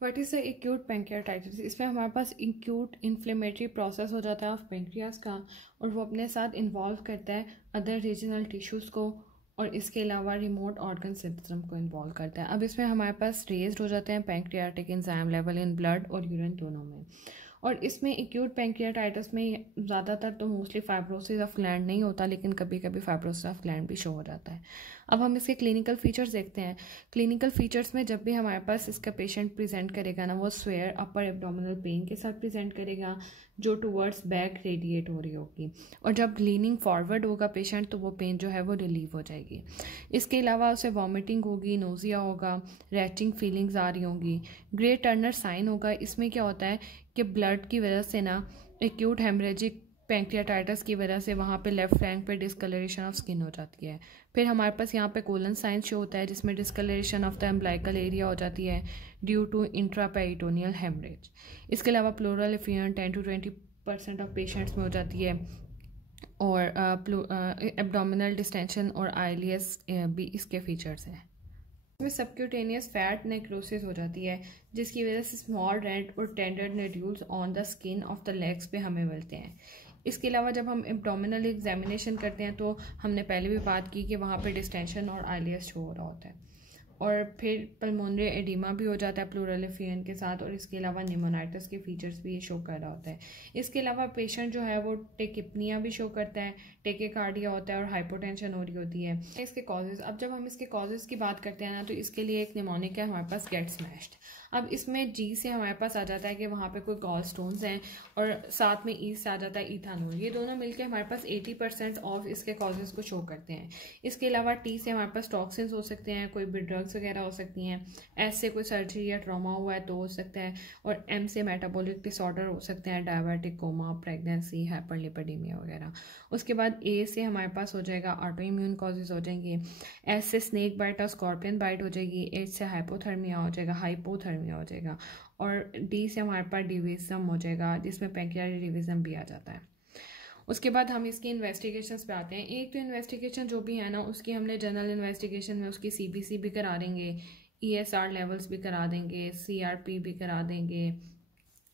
What is the acute pancreatitis? इसमें हमारे पास acute inflammatory process हो जाता है ऑफ पेंक्रियास का, और वो अपने साथ इन्वॉल्व करता है अदर रीजनल टिश्यूज़ को, और इसके अलावा रिमोट ऑर्गन सिस्टम को इन्वॉल्व करता है। अब इसमें हमारे पास रेज्ड हो जाते हैं pancreatic enzyme level in blood और यूरिन दोनों में। और इसमें एक्यूट पैंक्रियाटाइटिस में ज़्यादातर तो मोस्टली फाइब्रोसिस ऑफ ग्लैंड नहीं होता, लेकिन कभी कभी फाइब्रोसिस ऑफ ग्लैंड भी शो हो जाता है। अब हम इसके क्लिनिकल फीचर्स देखते हैं। क्लिनिकल फीचर्स में जब भी हमारे पास इसका पेशेंट प्रेजेंट करेगा ना, वो स्वेयर अपर एब्डोमिनल पेन के साथ प्रेजेंट करेगा जो टुवर्ड्स बैक रेडिएट हो रही होगी, और जब लीनिंग फॉरवर्ड होगा पेशेंट तो वो पेन जो है वो रिलीव हो जाएगी। इसके अलावा उसे वॉमिटिंग होगी, नोजिया होगा, रैचिंग फीलिंग्स आ रही होंगी, ग्रे टर्नर साइन होगा। इसमें क्या होता है कि ब्लड की वजह से ना एक्यूट हेमरेजिक पैंक्रियाटाइटिस की वजह से वहाँ पे लेफ्ट फ्लैंक पे डिस्कलरेशन ऑफ स्किन हो जाती है। फिर हमारे पास यहाँ पे कोलन साइन शो होता है जिसमें discoloration of the umbilical area हो जाती है ड्यू टू इंट्रापेरिटोनियल हेमरेज। इसके अलावा pleural effusion 10 to 20% of patients में हो जाती है, और एब्डोमिनल डिस्टेंशन और आईलियस भी इसके फीचर्स हैं। इसमें सबक्यूटेनियस फैट नेक्रोसिस हो जाती है जिसकी वजह से स्मॉल रेड और tender nodules on the skin of the legs पे हमें मिलते हैं। इसके अलावा जब हम एब्डोमिनल एग्जामिनेशन करते हैं तो हमने पहले भी बात की कि वहाँ पे डिस्टेंशन और आईलियस शो हो रहा होता है। और फिर पल्मोनरी एडिमा भी हो जाता है प्लूरल एफियन के साथ, और इसके अलावा निमोनाइटिस के फीचर्स भी ये शो कर रहा होता है। इसके अलावा पेशेंट जो है वो टेकिपनिया भी शो करता है, टेकेकार्डिया होता है, और हाइपोटेंशन हो रही होती है। इसके कॉजेज़, अब जब हम इसके कॉजेज़ की बात करते हैं ना, तो इसके लिए एक निमोनिक है हमारे पास, गेट स्मैश्ड। अब इसमें जी से हमारे पास आ जाता है कि वहाँ पे कोई गॉल स्टोन्स हैं, और साथ में ई से आ जाता है इथानोल। ये दोनों मिलकर हमारे पास 80% ऑफ इसके कॉजेज़ को शो करते हैं। इसके अलावा टी से हमारे पास टॉक्सिन्स हो सकते हैं, कोई भी ड्रग्स वगैरह हो सकती हैं, एस से कोई सर्जरी या ट्रॉमा हुआ है तो हो सकता है, और एम से मेटाबॉलिक डिसऑर्डर हो सकते हैं, डायबिटिक कोमा, प्रेगनेंसी, हाइपरलिपिडेमिया वगैरह। उसके बाद ए से हमारे पास हो जाएगा ऑटो इम्यून कॉजेज हो जाएंगे, एस से स्नेक बाइट और स्कॉर्पियन बाइट हो जाएगी, एच से हाइपोथर्मिया हो जाएगा, हाइपोथर्मिया हो जाएगा, और डी से हमारे पास डिविज्म हो जाएगा जिसमें पैंक्रियाटिक डिविज्म भी आ जाता है। उसके बाद हम इसकी इन्वेस्टिगेशंस पे आते हैं। एक तो इन्वेस्टिगेशन जो भी है ना, उसकी हमने जनरल इन्वेस्टिगेशन में उसकी सीबीसी भी करा देंगे, ईएसआर लेवल्स भी करा देंगे, सीआरपी भी करा देंगे।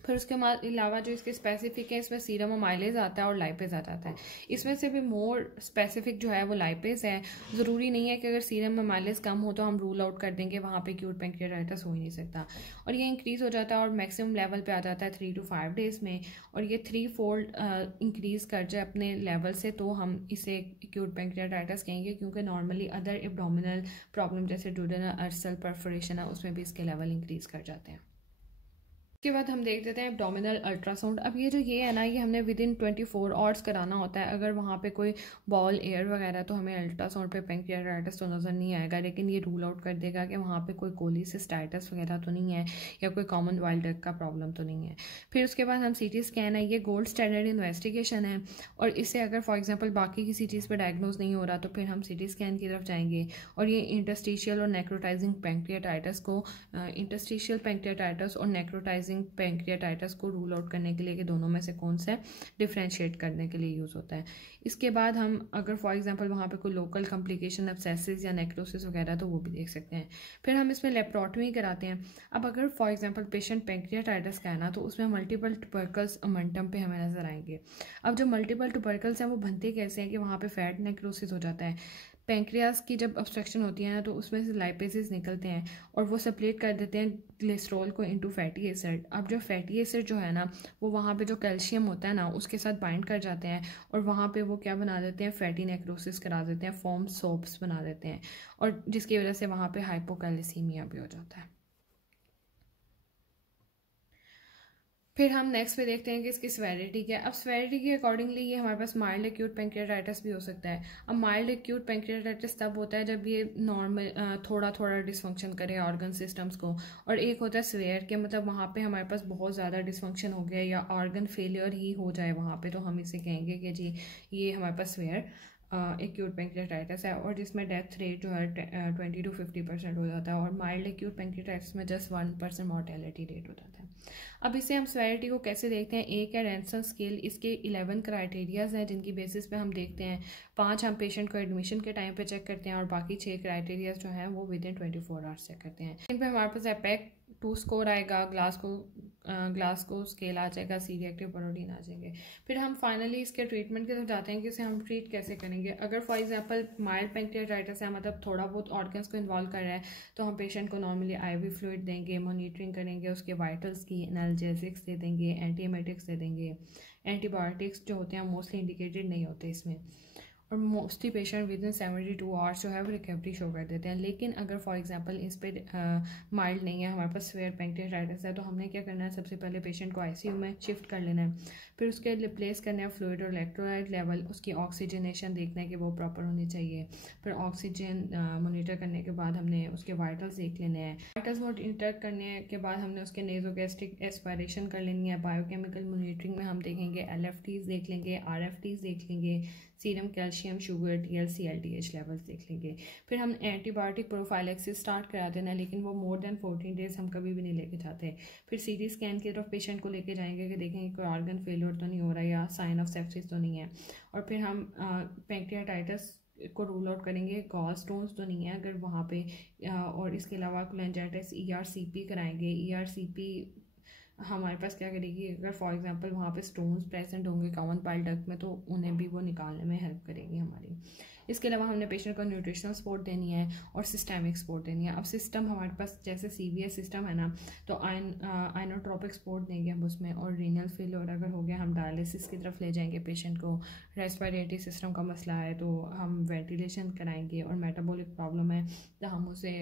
फिर उसके अलावा जो इसके स्पेसिफिक है, इसमें सीरम अमाइलेज आता है और लाइपेज आ जाता है। इसमें से भी मोर स्पेसिफिक जो है वो लाइपेज है। ज़रूरी नहीं है कि अगर सीरम अमाइलेज कम हो तो हम रूल आउट कर देंगे वहाँ पे एक्यूट पैंक्रियाटाइटिस हो ही नहीं सकता, और ये इंक्रीज़ हो जाता है और मैक्सिमम लेवल पे आ जाता है 3 to 5 डेज़ में, और ये 3 फोल्ड इंक्रीज़ कर जाए अपने लेवल से तो हम इसे एक्यूट पैंक्रियाटाइटिस कहेंगे, क्योंकि नॉर्मली अदर एब्डोमिनल प्रॉब्लम जैसे डुडेनल अल्सर परफोरेशन है उसमें भी इसके लेवल इंक्रीज़ कर जाते हैं। उसके बाद हम देख देते हैं एब्डोमिनल अल्ट्रासाउंड। अब ये है ना, ये हमने विद इन 24 आवर्स कराना होता है। अगर वहाँ पे कोई बॉल एयर वगैरह तो हमें अल्ट्रासाउंड पे पैंक्रियाटाइटिस तो नज़र नहीं आएगा, लेकिन ये रूल आउट कर देगा कि वहाँ पे कोई कोलिसिस्टाइटिस वगैरह तो नहीं है या कोई कॉमन वाइल्ड डक का प्रॉब्लम तो नहीं है। फिर उसके बाद हम CT स्कैन है, ये गोल्ड स्टैंडर्ड इन्वेस्टिगेशन है, और इससे अगर फॉर एग्जाम्पल बाकी किसी चीज़ पर डायग्नोज नहीं हो रहा तो फिर हम CT स्कैन की तरफ जाएंगे, और ये इंटरस्टिशियल और नेक्रोटाइजिंग पैंक्रियाटाइटिस को इंटरस्टिशियल पैंक्रियाटाइटिस और नेक्रोटाइजिंग पैंक्रियाटाइटिस को रूल आउट करने के लिए कि दोनों में से कौन सा डिफ्रेंशिएट करने के लिए यूज़ होता है। इसके बाद हम अगर फॉर एग्जांपल वहाँ पे कोई लोकल कॉम्प्लिकेशन एब्सेसिस या नेक्रोसिस वगैरह तो वो भी देख सकते हैं। फिर हम इसमें लेप्रोटमी कराते हैं। अब अगर फॉर एग्जांपल पेशेंट पैंक्रियाटाइटिस का है ना, तो उसमें मल्टीपल ट्यूबरकल्स अमंटम पे हमें नजर आएंगे। अब जो मल्टीपल ट्यूबरकल्स हैं वो बनते कैसे हैं कि वहाँ पे फैट नेक्रोसिस हो जाता है। पैंक्रियाज की जब ऑब्स्ट्रक्शन होती है ना, तो उसमें से लाइपेजेस निकलते हैं और वो सेपरेट कर देते हैं ग्लिसरॉल को इनटू फैटी एसिड। अब जो फैटी एसिड जो है ना, वो वहाँ पे जो कैल्शियम होता है ना उसके साथ बाइंड कर जाते हैं, और वहाँ पे वो क्या बना देते हैं, फैटी नेक्रोसिस करा देते हैं, फॉर्म सोप्स बना देते हैं, और जिसकी वजह से वहाँ पे हाइपोकैल्सीमिया भी हो जाता है। फिर हम नेक्स्ट पे देखते हैं कि इसकी स्वेरिटी क्या है। अब स्वेरिटी के अकॉर्डिंगली ये हमारे पास माइल्ड एक्यूट पैंक्रियाटाइटिस भी हो सकता है। अब माइल्ड एक्यूट पैंक्रियाटाइटिस तब होता है जब ये नॉर्मल थोड़ा थोड़ा डिसफंक्शन करे ऑर्गन सिस्टम्स को, और एक होता है स्वेयर के मतलब वहाँ पे हमारे पास बहुत ज़्यादा डिसफंक्शन हो गया या ऑर्गन फेलियर ही हो जाए वहाँ पे, तो हम इसे कहेंगे कि जी ये हमारे पास स्वेयर एक्यूट पैंक्रियाटाइटिस है, और जिसमें डेथ रेट जो है 20 to 50% हो जाता है, और माइल्ड एक्यूट पैंक्रियाटाइटिस में जस्ट 1% मॉर्टेलिटी रेट हो जाता है। अब इसे हम स्वेरिटी को कैसे देखते हैं, एक है रैनसन स्केल, इसके 11 क्राइटेरियाज हैं जिनकी बेसिस पे हम देखते हैं। 5 हम पेशेंट को एडमिशन के टाइम पे चेक करते हैं, और बाकी 6 क्राइटेरियाज जो हैं वो विद इन 24 आवर्स चेक करते हैं। इन पर हमारे पास एपेक 2 स्कोर आएगा, ग्लासगो स्केल आ जाएगा, सी रिएक्टिव प्रोटीन आ जाएंगे। फिर हम फाइनली इसके ट्रीटमेंट की तरफ जाते हैं कि इसे हम ट्रीट कैसे करेंगे। अगर फॉर एग्जांपल माइल्ड पैंक्रियाटाइटिस है, मतलब थोड़ा बहुत ऑर्गन्स को इन्वॉल्व कर रहा है, तो हम पेशेंट को नॉर्मली IV फ्लूइड देंगे, मॉनिटरिंग करेंगे उसके वाइटल्स की, एनाल्जेसिक्स दे देंगे, एंटीएमेटिक्स दे देंगे। एंटीबायोटिक्स जो होते हैं मोस्टली इंडिकेटेड नहीं होते इसमें, और mostly patient with in 72 hours जो है वो रिकवरी शो कर देते हैं। लेकिन अगर फॉर एग्जांपल इस पर माइल्ड नहीं है, हमारे पास सीवियर पैंक्रियाटाइटिस है, तो हमने क्या करना है, सबसे पहले पेशेंट को ICU में शिफ्ट कर लेना है। फिर उसके रिप्लेस करना है फ्लूइड और इलेक्ट्रोलाइट लेवल, उसकी ऑक्सीजनेशन देखना है कि वो प्रॉपर होनी चाहिए। फिर ऑक्सीजन मोनीटर करने के बाद हमने उसके वाइटल्स देख लेने हैं। वाइटल्स मोनीटर करने के बाद हमने उसके नेजोगैस्ट्रिक एस्पायरेशन कर लेनी है। बायोकेमिकल मोनीटरिंग में हम देखेंगे LFTs देख लेंगे, RFTs देख लेंगे, serum calcium, sugar, TLC, LDH levels देख लेंगे। फिर हम एंटीबायोटिक प्रोफाइलैक्सिस स्टार्ट करा देना, लेकिन वो मोर देन 14 डेज हम कभी भी नहीं लेके जाते। फिर CT स्कैन की तरफ पेशेंट को लेके जाएंगे कि देखेंगे कोई ऑर्गन फेलियर तो नहीं हो रहा या साइन ऑफ सेप्सिस तो नहीं है। और फिर हम पैंक्रियाटाइटिस को रूल आउट करेंगे, गॉल स्टोन्स तो नहीं है अगर वहाँ पे, और इसके अलावा कोलेंजाइटिस ERCP कराएंगे। ERCP हमारे पास क्या करेगी, अगर फॉर एग्जांपल वहाँ पे स्टोन्स प्रेजेंट होंगे कॉमन पाइल डक्ट में, तो उन्हें भी वो निकालने में हेल्प करेगी हमारी। इसके अलावा हमने पेशेंट को न्यूट्रिशनल सपोर्ट देनी है और सिस्टेमिक सपोर्ट देनी है। अब सिस्टम हमारे पास जैसे CVS सिस्टम है ना, तो आइनोट्रोपिक सपोर्ट देंगे हम उसमें, और रीनल फेलियर अगर हो गया हम डायलिसिस की तरफ ले जाएंगे पेशेंट को। रेस्पिरेटरी सिस्टम का मसला है तो हम वेंटिलेशन कराएंगे, और मेटाबॉलिक प्रॉब्लम है तो हम उसे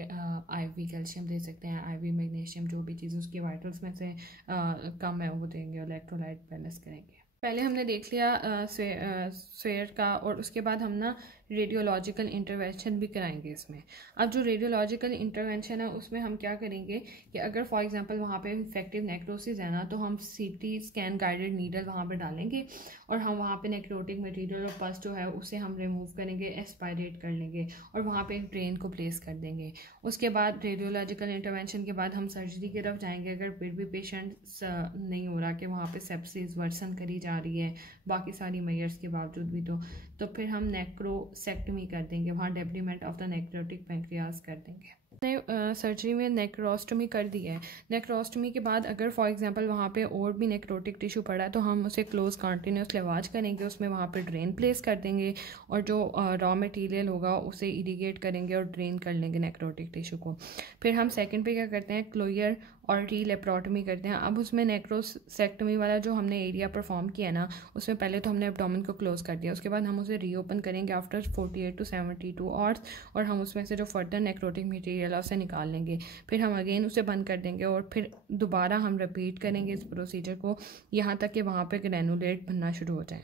IV कैल्शियम दे सकते हैं, IV मैग्नीशियम, जो भी चीज़ उसके वाइटल्स में से कम है वो देंगे, इलेक्ट्रोलाइट बैलेंस करेंगे। पहले हमने देख लिया स्वेयर का, और उसके बाद हम ना रेडियोलॉजिकल इंटरवेंशन भी कराएंगे इसमें। अब जो रेडियोलॉजिकल इंटरवेंशन है उसमें हम क्या करेंगे कि अगर फॉर एग्जांपल वहाँ पे इन्फेक्टिव नेक्रोसिस है ना, तो हम CT स्कैन गाइडेड नीडल वहाँ पे डालेंगे, और हम वहाँ पे नेक्रोटिक मटेरियल और पस जो है उसे हम रिमूव करेंगे, एस्पायरेट कर लेंगे, और वहाँ पे एक ड्रेन को प्लेस कर देंगे। उसके बाद रेडियोलॉजिकल इंटरवेंशन के बाद हम सर्जरी की तरफ जाएंगे। अगर फिर भी पेशेंट नहीं हो रहा कि वहाँ पे सेप्सिस वर्सन करी जा रही है बाकी सारी मेजर्स के बावजूद भी, तो फिर हम नेक्रोसेक्टमी कर देंगे, वहाँ डेब्रीमेंट ऑफ द नेक्रोटिक पैंक्रियाज कर देंगे। सर्जरी में नेक्रोस्टमी कर दी है। नेक्रोस्टमी के बाद अगर फॉर एग्जांपल वहाँ पे और भी नेक्रोटिक टिश्यू पड़ा है, तो हम उसे क्लोज कॉन्टिन्यूस लेवाज करेंगे, उसमें वहाँ पे ड्रेन प्लेस कर देंगे, और जो रॉ मटेरियल होगा उसे इरीगेट करेंगे और ड्रेन कर लेंगे नेक्रोटिक टिश्यू को। फिर हम सेकंड पे क्या करते हैं, क्लोयर और रीलेप्रोटमी करते हैं। अब उसमें नेक्रोसेक्टमी वाला जो हमने एरिया परफॉर्म किया ना, उसमें पहले तो हमने एब्डोमेन को क्लोज कर दिया, उसके बाद हम उसे रीओपन करेंगे आफ्टर 48 to 72 आवर्स, और हम उसमें से जो फर्दर नेक्रोटिक मटेरियल है उसे निकाल लेंगे। फिर हम अगेन उसे बंद कर देंगे, और फिर दोबारा हम रिपीट करेंगे इस प्रोसीजर को यहाँ तक कि वहाँ पे ग्रैनुलेट बनना शुरू हो जाए।